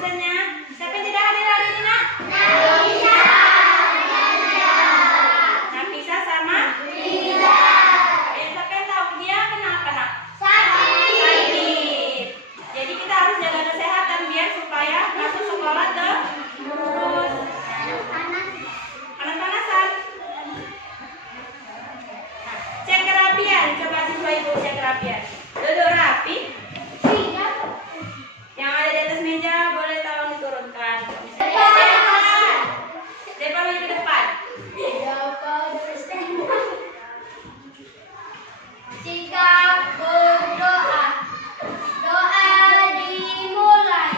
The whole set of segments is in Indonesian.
absennya? Siapa yang tidak hadir hari ini, Nak? Nafisa sama? Riza. Siapa yang tahu dia kenapa, Nak? Sakit. Jadi kita harus jaga kesehatan biar supaya masuk sekolah terus. Panas-panasan. Nah, cek kerapian. Coba siswa ibu cek kerapian. Duduk rapi. Yang ada di atas meja boleh tolong diturunkan. Depan ke depan. Jika berdoa, doa dimulai.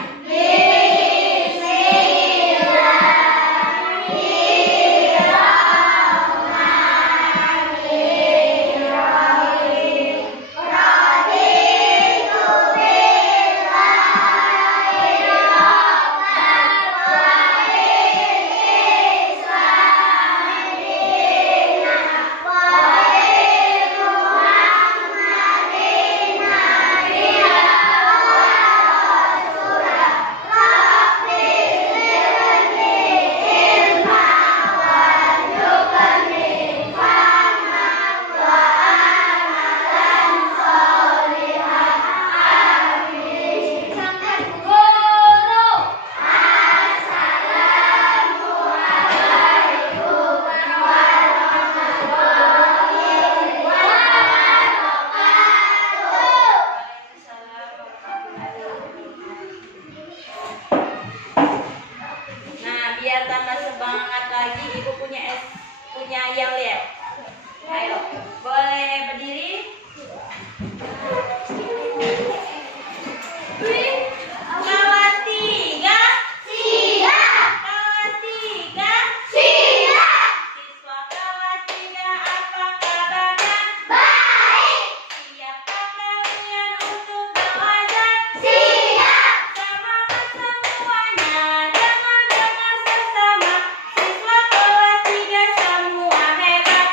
Nah, biar tambah semangat lagi, ibu punya yang lihat. Ayo, boleh berdiri. Kelas 3. Siap. Kelas 3. Siap. Siswa kelas 3 apa kabarnya? Baik. Siapkah kalian untuk belajar? Siap. Semangat semuanya, dengar sesama. Siswa kelas 3 semua hebat.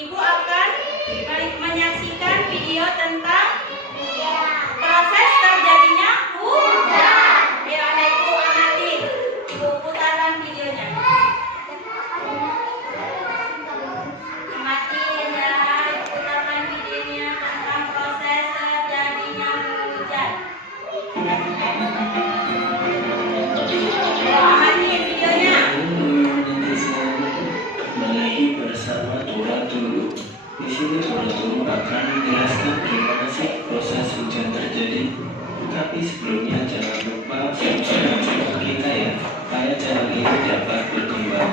Ibu akan menyaksikan video tentang proses terjadinya hujan. Ayo anak ibu amati, ibu putarkan videonya. Amatin ya, putarkan videonya tentang proses terjadinya hujan. Ayo amatin videonya. Mulai bersama Tura dulu. Di sini Tura dulu akan menjelaskan gimana sih proses hujan terjadi. Tapi sebelumnya jangan lupa subscribe channel kita ya, supaya channel ini dapat berkembang.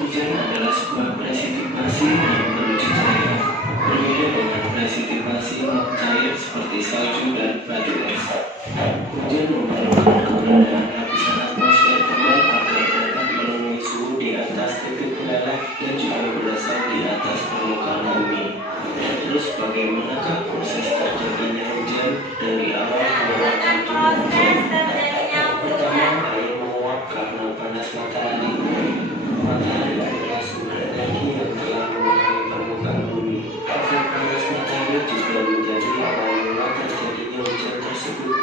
Hujan adalah sebuah presipitation yang menuju cair. Berbeda dengan presipitation non cair seperti salju dan batu es. Hujan memerlukan keberadaan lapisan atmosfer tebal agar dapat memenuhi suhu di atas titik meleleh dan juga berasal di atas permukaan bumi. Terus bagaimanakah proses terjadinya hujan dari awal Tentang proses terjadinya Pertama, hujan. air menguap karena panas matahari. Matahari adalah sumber energi yang telah memenuhi permukaan bumi. Efek panas matahari juga menjadi awal mula terjadinya hujan tersebut.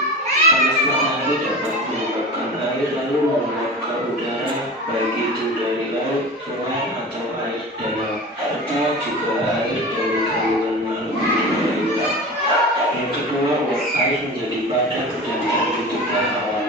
Panas matahari dapat menyebabkan air lalu menguap ke udara, baik itu dari laut, sungai, atau air danau, serta juga air dari kandungan makhluk hidup lainnya. Yang kedua, uap air menjadi padat dan terbentuklah awan.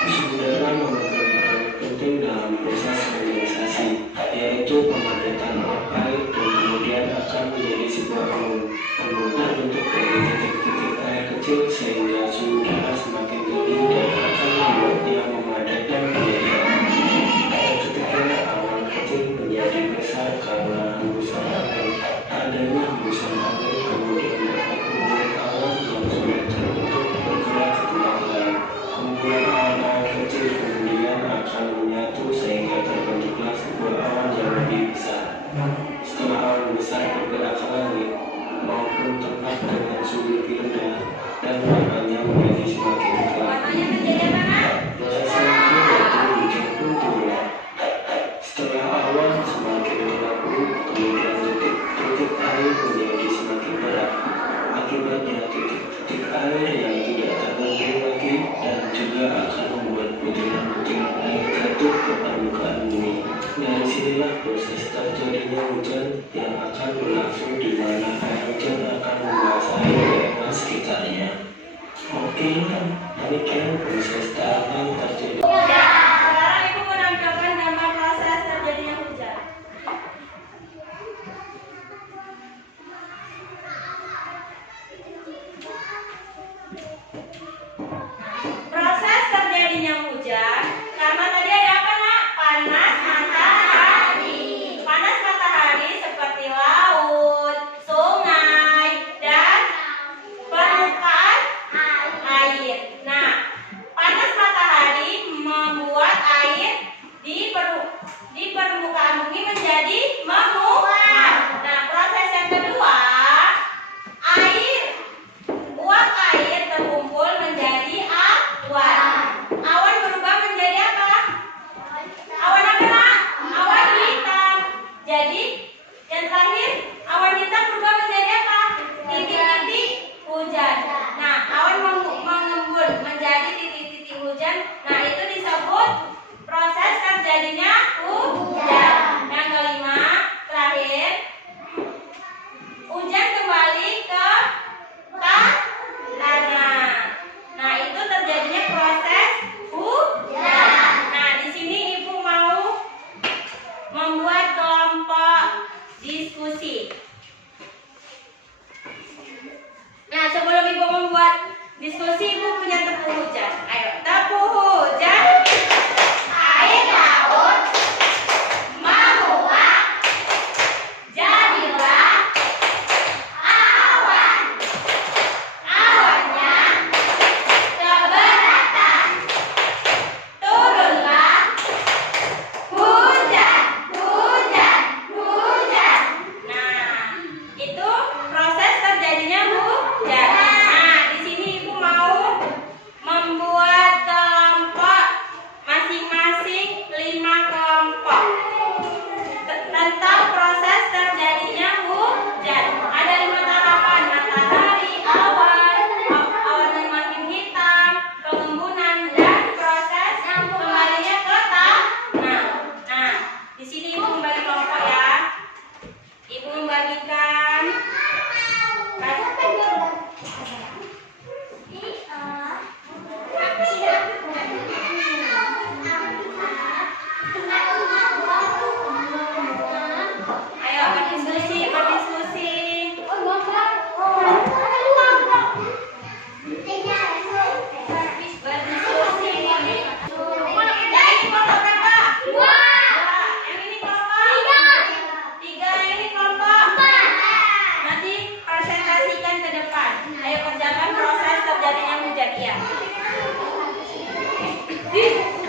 Suhu udara memegang peran penting dalam proses kondensasi, yaitu pemadatan uap air dan kemudian akan menjadi sebuah embun. Embun terbentuk dari titik-titik air kecil sehingga suhu udara semakin tinggi dan akan membuatnya memadat dan menjadi awan. Dan ketiga, awan kecil menjadi besar karena hembusan angin. Adanya hembusan angin kemudian dapat membuat awan yang sudah terbentuk bergerak ke tempat lain. Kumpulan awan-awan kecil kemudian akan menyatu sehingga terbentuklah sebuah awan yang lebih besar. Setelah awan besar bergerak ke langit maupun tempat dengan suhu lebih rendah dan warnanya menjadi semakin gelap. Warnanya menjadi apa, Nak? Proses selanjutnya yaitu hujan pun turun. Setelah awan semakin berlaku, kemudian titik-titik air menjadi semakin berat. Akibatnya titik-titik air yang tidak terkumpul lagi dan juga akan membuat butiran-butiran air jatuh ke permukaan bumi. Dari sinilah proses terjadinya hujan yang akan berlangsung di mana air hujan akan membasahi daerah sekitarnya. Oke, demikian proses tahapan terjadi. Ya, sekarang ibu menampilkan gambar proses terjadinya hujan. Proses terjadinya hujan karena tadi ada apa, Nak? Panas matahari. Panas matahari seperti laut, sungai, dan permukaan air. Nah, panas matahari membuat air di permukaan bumi menjadi menguap. Nah, proses yang kedua, uap air terkumpul menjadi awan. Awan berubah menjadi apa? Awan apa, Nak? Awan hitam. Jadi, yang terakhir, awan hitam berubah menjadi apa? Titik-titik hujan. Nah, awan mengembun menjadi titik-titik hujan. Nah, itu disebut proses terjadinya hujan. Yang kelima, terakhir, hujan kembali ke tanah. Nah, itu terjadinya proses hujan. Nah, di sini ibu mau membuat kelompok diskusi. Nah, sebelum ibu membuat diskusi, ibu punya tepuk hujan. Ayo, tepuk hujan. Air laut 7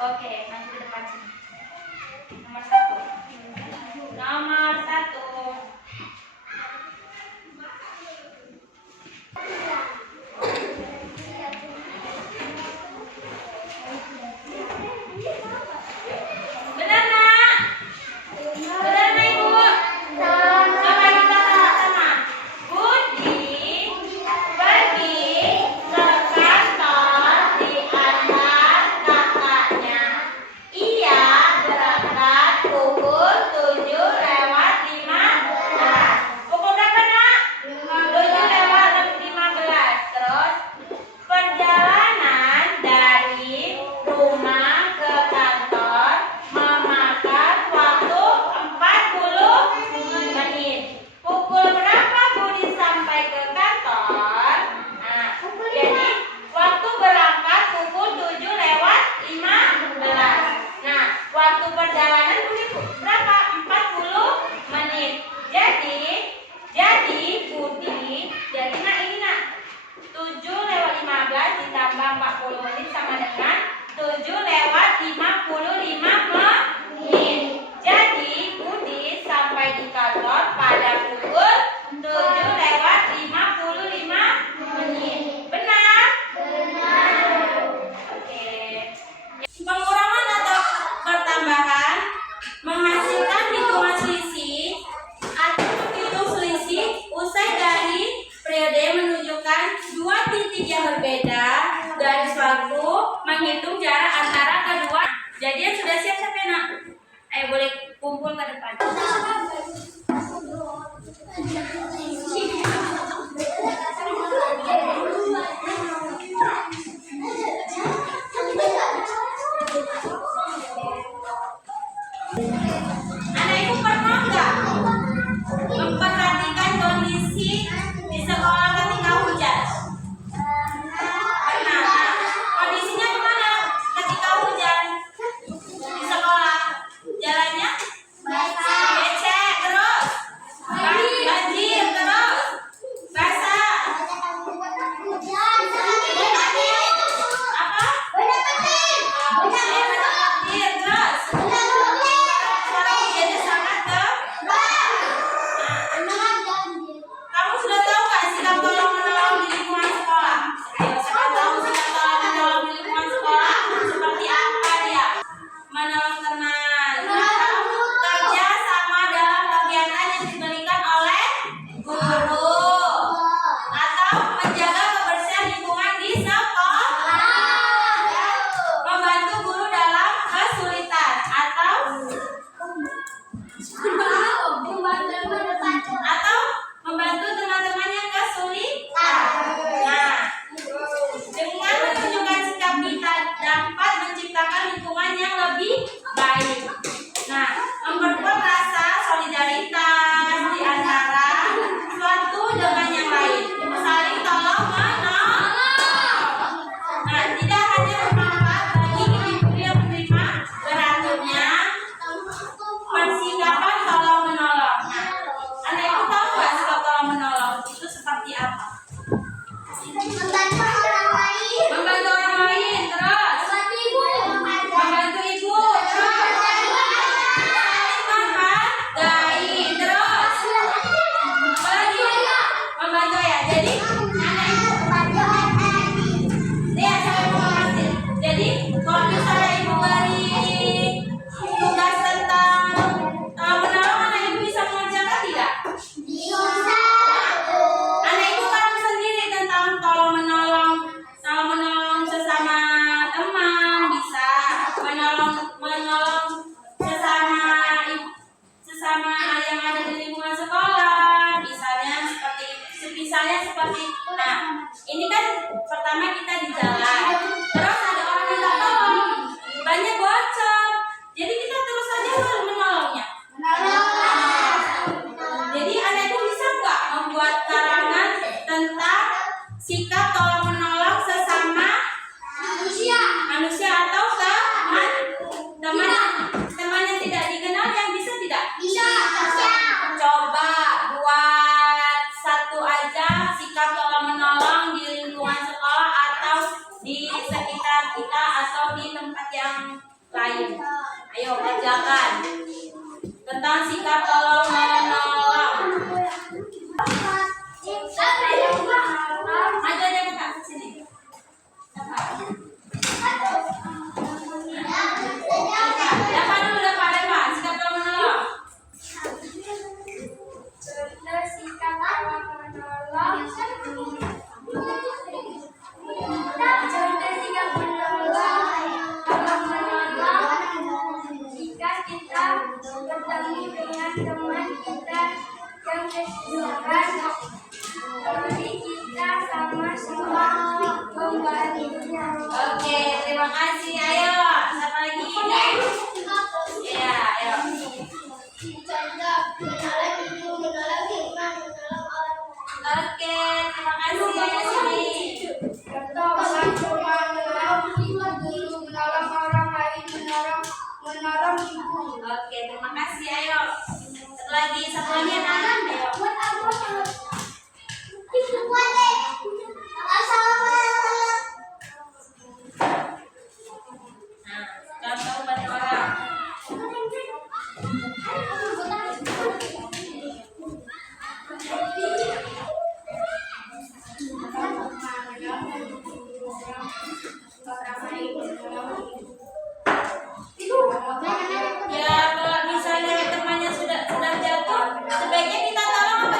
Oke, maju ke depan sini. Nomor 1. Nomor 1. Benar, Nak? Benar, Nak, Ibu? Coba kita sama-sama. Budi pergi ke kantor diantar kakaknya. Ia berangkat pukul 7:15. Pukul berapa, Nak? 7:15. Terus perjalanan dari rumah ke kantor memakan waktu 40 menit. Pukul berapa Budi sampai ke kantor? Nah, jadi waktu berangkat pukul 7:15. Nah, waktu perjalanan Budi berapa? 40 menit. Jadi Budi, jadi Nak ini Nak, 7:15 ditambah 40 menit sama dengan 7:55 menit. Jadi Budi sampai di kantor pada pukul 7:55 menit. Benar? Oke. Pengurangan atau pertambahan menghasilkan hitungan selisih atau menghitung selisih usai dari periode menunjukkan dua titik yang berbeda, garis waktu menghitung jarak antara kedua. Jadi yang sudah siap-siap ya, Nak? Ayo boleh kumpul ke depan. Anak Ibu pernah nggak memperhatikan kondisi di sekolah ketika hujan? Pernah. Nah, kondisinya gimana ketika hujan di sekolah? Jalannya becek, terus banjir, terus basah. Apa? Banjir, terus suara hujannya sangat kamu sudah tahu nggak sikap tolong menolong di lingkungan sekolah? Ayo, siapa tahu sikap tolong menolong di lingkungan sekolah seperti apa dia? Menolong teman, atau kerja sama dalam kegiatan yang diberikan oleh guru, atau menjaga kebersihan lingkungan di sekolah, membantu guru dalam kesulitan, atau membantu teman-teman yang kesulitan. Nah, dengan menunjukkan sikap kita dapat menciptakan lingkungan yang lebih baik. Nah, memperkuat rasa solidaritas di antara suatu dengan yang lain, saling tolong menolong. Nah, tidak hanya bermanfaat bagi individu yang menerima beraturnya persikapan tolong menolong. Nah, Anak Ibu tahu nggak sikap tolong menolong itu seperti apa? Membantu orang lain, terus membantu ibu, terus saling menghargai, terus membantu ya. Jadi Anak Ibu lihat saya mau ngasih. Jadi kalau misalnya Ibu beri tugas tentang tolong menolong, Anak Ibu bisa mengerjakan tidak? Anak Ibu tahu sendiri tentang tolong menolong sesama teman, bisa menolong sesama yang ada di lingkungan sekolah, misalnya seperti nah, ini kan pertama kita di jalan, terus ada orang minta tolong, banyak bocor, jadi kita terus saja harus menolongnya. Jadi Anak Ibu bisa nggak membuat karangan tentang sikap tolong menolong sesama manusia atau teman yang tidak dikenal yang bisa tidak? Coba buat satu aja sikap tolong menolong di lingkungan sekolah atau di sekitar kita atau di tempat yang lain. Ayo kerjakan tentang sikap tolong menolong. Maju aja kakak sini. Dapat dulu dapat sikap tolong menolong. Sikap tolong menolong. Jika kita bertemu dengan teman kita yang kesusahan, mari kita sama-sama membantunya. Oke, terima kasih. Ayo, siapa lagi? Ya, ayo. Oke, terima kasih. Sini. Contoh satu menolong orang lain, menolong ibu. Oke, terima kasih. Ayo. Satu lagi anak. Ayo. Nah, contoh bantu orang. Ya, kalau misalnya temannya sudah jatuh, sebaiknya kita tolong apa